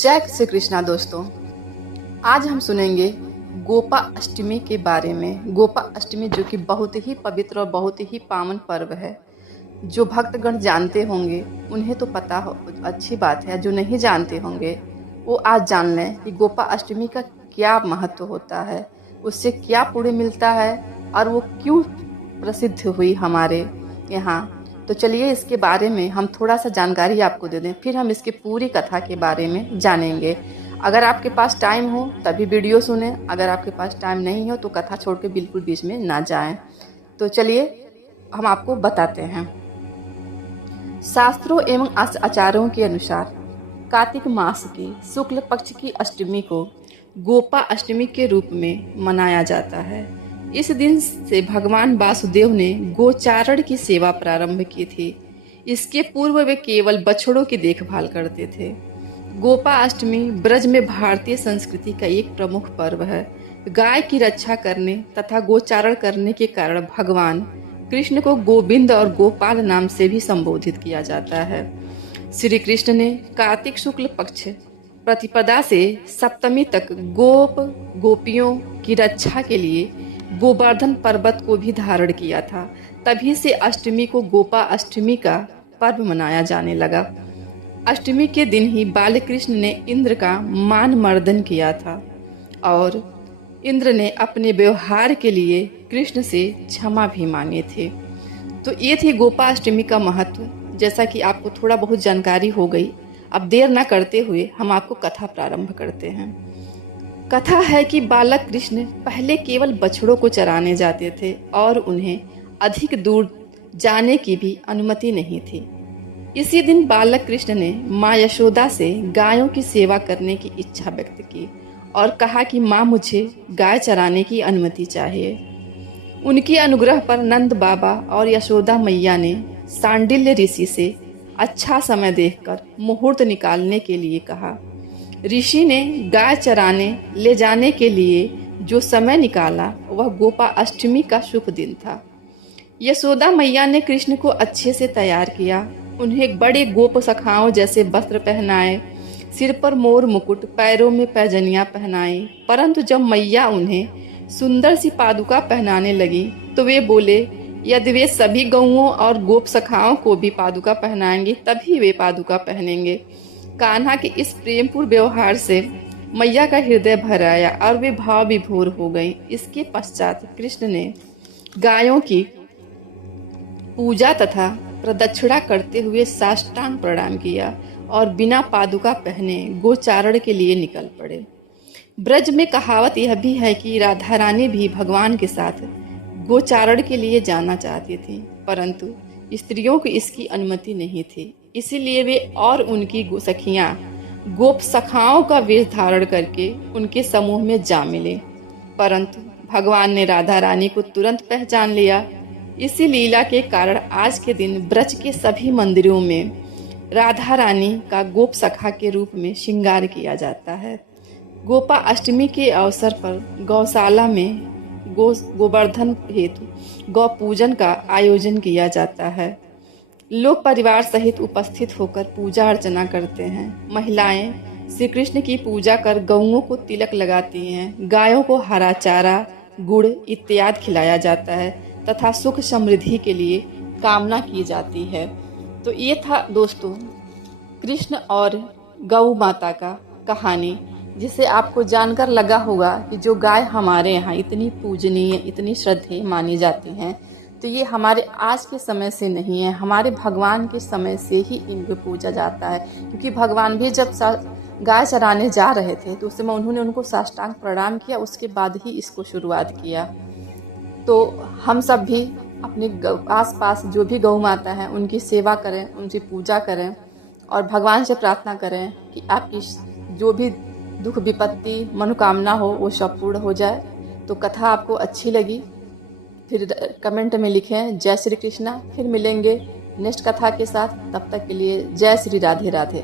जय श्री कृष्णा दोस्तों। आज हम सुनेंगे गोपा अष्टमी के बारे में। गोपा अष्टमी जो कि बहुत ही पवित्र और बहुत ही पावन पर्व है। जो भक्तगण जानते होंगे उन्हें तो पता हो, अच्छी बात है। जो नहीं जानते होंगे वो आज जान लें कि गोपा अष्टमी का क्या महत्व होता है, उससे क्या पुण्य मिलता है और वो क्यों प्रसिद्ध हुई हमारे यहाँ। तो चलिए इसके बारे में हम थोड़ा सा जानकारी आपको दे दें, फिर हम इसकी पूरी कथा के बारे में जानेंगे। अगर आपके पास टाइम हो तभी वीडियो सुने, अगर आपके पास टाइम नहीं हो तो कथा छोड़ के बिल्कुल बीच में ना जाएं। तो चलिए हम आपको बताते हैं। शास्त्रों एवं आचारों के अनुसार कार्तिक मास की शुक्ल पक्ष की अष्टमी को गोपा अष्टमी के रूप में मनाया जाता है। इस दिन से भगवान वासुदेव ने गोचारण की सेवा प्रारंभ की थी। इसके पूर्व वे केवल बछड़ों की देखभाल करते थे। गोपा अष्टमी ब्रज में भारतीय संस्कृति का एक प्रमुख पर्व है। गाय की रक्षा करने तथा गोचारण करने के कारण भगवान कृष्ण को गोविंद और गोपाल नाम से भी संबोधित किया जाता है। श्री कृष्ण ने कार्तिक शुक्ल पक्ष प्रतिपदा से सप्तमी तक गोपियों की रक्षा के लिए गोवर्धन पर्वत को भी धारण किया था। तभी से अष्टमी को गोपा अष्टमी का पर्व मनाया जाने लगा। अष्टमी के दिन ही बालकृष्ण ने इंद्र का मान मर्दन किया था और इंद्र ने अपने व्यवहार के लिए कृष्ण से क्षमा भी मांगे थे। तो ये थी गोपा अष्टमी का महत्व। जैसा कि आपको थोड़ा बहुत जानकारी हो गई, अब देर न करते हुए हम आपको कथा प्रारंभ करते हैं। कथा है कि बालक कृष्ण पहले केवल बछड़ों को चराने जाते थे और उन्हें अधिक दूर जाने की भी अनुमति नहीं थी। इसी दिन बालक कृष्ण ने माँ यशोदा से गायों की सेवा करने की इच्छा व्यक्त की और कहा कि माँ मुझे गाय चराने की अनुमति चाहिए। उनकी अनुग्रह पर नंद बाबा और यशोदा मैया ने सांडिल्य ऋषि से अच्छा समय देखकर मुहूर्त निकालने के लिए कहा। ऋषि ने गाय चराने ले जाने के लिए जो समय निकाला वह गोपा अष्टमी का शुभ दिन था। यशोदा मैया ने कृष्ण को अच्छे से तैयार किया। उन्हें बड़े गोप सखाओं जैसे वस्त्र पहनाए, सिर पर मोर मुकुट, पैरों में पैजनियां पहनाई। परंतु जब मैया उन्हें सुंदर सी पादुका पहनाने लगी तो वे बोले, यदि वे सभी गौओं और गोप सखाओं को भी पादुका पहनाएंगे तभी वे पादुका पहनेंगे। कान्हा के इस प्रेमपूर्ण व्यवहार से मैया का हृदय भर आया और वे भाव विभोर हो गई। इसके पश्चात कृष्ण ने गायों की पूजा तथा प्रदक्षिणा करते हुए साष्टांग प्रणाम किया और बिना पादुका पहने गोचारण के लिए निकल पड़े। ब्रज में कहावत यह भी है कि राधा रानी भी भगवान के साथ गोचारण के लिए जाना चाहती थी, परंतु स्त्रियों को इसकी अनुमति नहीं थी। इसीलिए वे और उनकी सखियां गोप सखाओं का वेश धारण करके उनके समूह में जा मिले, परंतु भगवान ने राधा रानी को तुरंत पहचान लिया। इसी लीला के कारण आज के दिन ब्रज के सभी मंदिरों में राधा रानी का गोप सखा के रूप में श्रृंगार किया जाता है। गोपा अष्टमी के अवसर पर गौशाला में गोवर्धन हेतु गौ पूजन का आयोजन किया जाता है। लोग परिवार सहित उपस्थित होकर पूजा अर्चना करते हैं। महिलाएं श्री कृष्ण की पूजा कर गौओं को तिलक लगाती हैं। गायों को हरा चारा, गुड़ इत्यादि खिलाया जाता है तथा सुख समृद्धि के लिए कामना की जाती है। तो ये था दोस्तों कृष्ण और गौ माता का कहानी, जिसे आपको जानकर लगा होगा कि जो गाय हमारे यहाँ इतनी पूजनीय, इतनी श्रद्धेय मानी जाती हैं, तो ये हमारे आज के समय से नहीं है, हमारे भगवान के समय से ही इनको पूजा जाता है। क्योंकि भगवान भी जब गाय चराने जा रहे थे तो उस समय उन्होंने उनको साष्टांग प्रणाम किया, उसके बाद ही इसको शुरुआत किया। तो हम सब भी अपने आसपास जो भी गौ माता हैं उनकी सेवा करें, उनकी पूजा करें और भगवान से प्रार्थना करें कि आपकी जो भी दुख विपत्ति मनोकामना हो वो सब पूर्ण हो जाए। तो कथा आपको अच्छी लगी फिर कमेंट में लिखें जय श्री कृष्णा। फिर मिलेंगे नेक्स्ट कथा के साथ, तब तक के लिए जय श्री राधे राधे।